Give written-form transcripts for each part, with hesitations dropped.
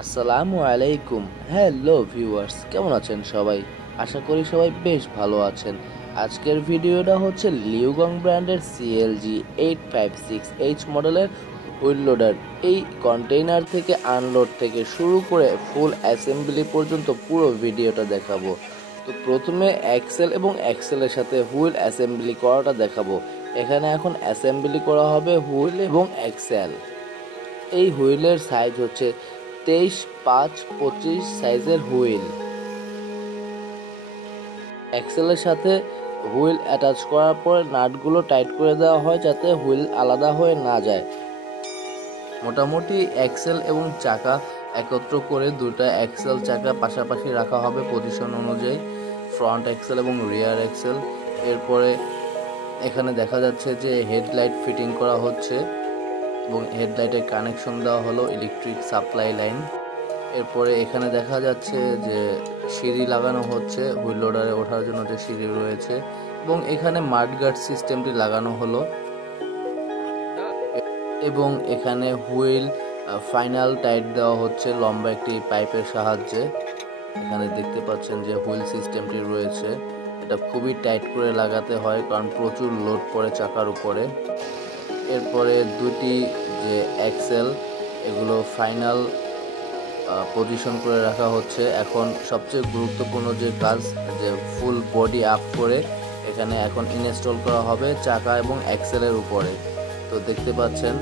আসসালামু আলাইকুম। Hello viewers, কেমন আছেন সবাই? আশা করি সবাই বেশ ভালো আছেন। আজকের ভিডিওটা হচ্ছে লিউগং ব্র্যান্ডের সিএলজি 856H মডেলের হুইল লোডার। এই কন্টেইনার থেকে আনলোড থেকে শুরু করে ফুল অ্যাসেম্বলি পর্যন্ত পুরো ভিডিওটা দেখাবো। তো প্রথমে এক্সেল এবং এক্সেলের সাথে হুইল অ্যাসেম্বলি করাটা দেখাবো। এখানে এখন অ্যাসেম্বলি করা হবে হুইল এবং এক্সেল। এই হুইলের সাইজ হচ্ছে 23, 5, 25 সাইজের হুইল। এক্সেলের সাথে হুইল অ্যাটাচ করার পর নাটগুলো টাইট করে দেওয়া হয় যাতে হুইল আলাদা হয়ে না যায়। মোটামুটি এক্সেল এবং চাকা একত্র করে দুটো এক্সেল চাকা পাশাপাশি রাখা হবে পজিশন অনুযায়ী, ফ্রন্ট এক্সেল এবং রিয়ার এক্সেল। এরপরে এখানে দেখা যাচ্ছে যে হেডলাইট ফিটিং করা হচ্ছে এবং হেডলাইটের কানেকশন দেওয়া হলো ইলেকট্রিক সাপ্লাই লাইন। এরপরে এখানে দেখা যাচ্ছে যে সিঁড়ি লাগানো হচ্ছে, হুইল লোডারে ওঠার জন্য যে সিঁড়ি রয়েছে, এবং এখানে মাডগার্ড সিস্টেমটি লাগানো হলো এবং এখানে হুইল ফাইনাল টাইট দেওয়া হচ্ছে লম্বা একটি পাইপের সাহায্যে। এখানে দেখতে পাচ্ছেন যে হুইল সিস্টেমটি রয়েছে, এটা খুবই টাইট করে লাগাতে হয় কারণ প্রচুর লোড পড়ে চাকার উপরে। এরপরে দুটি যে এক্সেল, এগুলো ফাইনাল পজিশন করে রাখা হচ্ছে। এখন সবচেয়ে গুরুত্বপূর্ণ যে কাজ, যে ফুল বডি আপ করে এখানে এখন ইনস্টল করা হবে চাকা এবং এক্সেলের উপরে। তো দেখতে পাচ্ছেন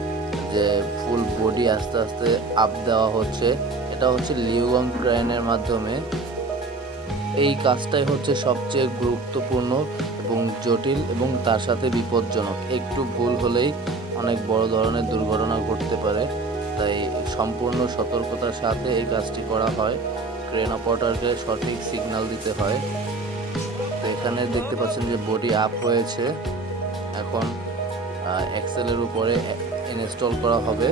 যে ফুল বডি আস্তে আস্তে আপ দেওয়া হচ্ছে। এটা হচ্ছে লিউগং ক্রেনের মাধ্যমে। এই কাজটাই হচ্ছে সবচেয়ে গুরুত্বপূর্ণ এবং জটিল এবং তার সাথে বিপজ্জনক। একটু ভুল হলেই অনেক বড় ধরনের দুর্ঘটনা ঘটতে পারে, তাই সম্পূর্ণ সতর্কতার সাথে এই কাজটি করা হয়। ক্রেন অপারেটরকে সঠিক সিগন্যাল দিতে হয়। তো এখানে দেখতে পাচ্ছেন যে বডি আপ হয়েছে, এখন এক্সেলের উপরে ইনস্টল করা হবে।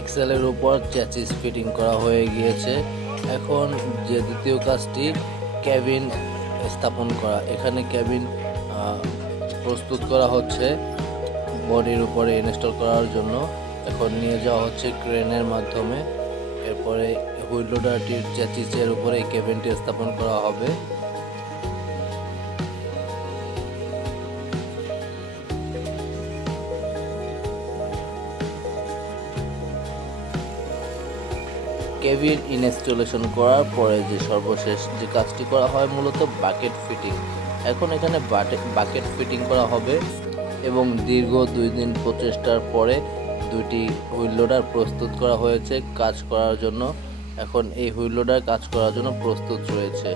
এক্সেলের উপর চ্যাসিস ফিটিং করা হয়ে গিয়েছে। এখন যে দ্বিতীয় কাজটি, ক্যাবিন স্থাপন করা। এখানে ক্যাবিন প্রস্তুত করা হচ্ছে বডির উপরে ইনস্টল করার জন্য। এখন নিয়ে যাওয়া হচ্ছে ক্রেনের মাধ্যমে। এরপরে হুইল লোডারটির চ্যাসিসের উপরে এই ক্যাবিনটি স্থাপন করা হবে। কেবিন ইনস্টলেশন করার পরে যে সর্বশেষ যে কাজটি করা হয় মূলত বাকেট ফিটিং। এখন এখানে বাকেট ফিটিং করা হবে এবং দীর্ঘ 2 দিন প্রচেষ্টার পরে দুটি হুইল লোডার প্রস্তুত করা হয়েছে কাজ করার জন্য। এখন এই হুইল লোডার কাজ করার জন্য প্রস্তুত রয়েছে।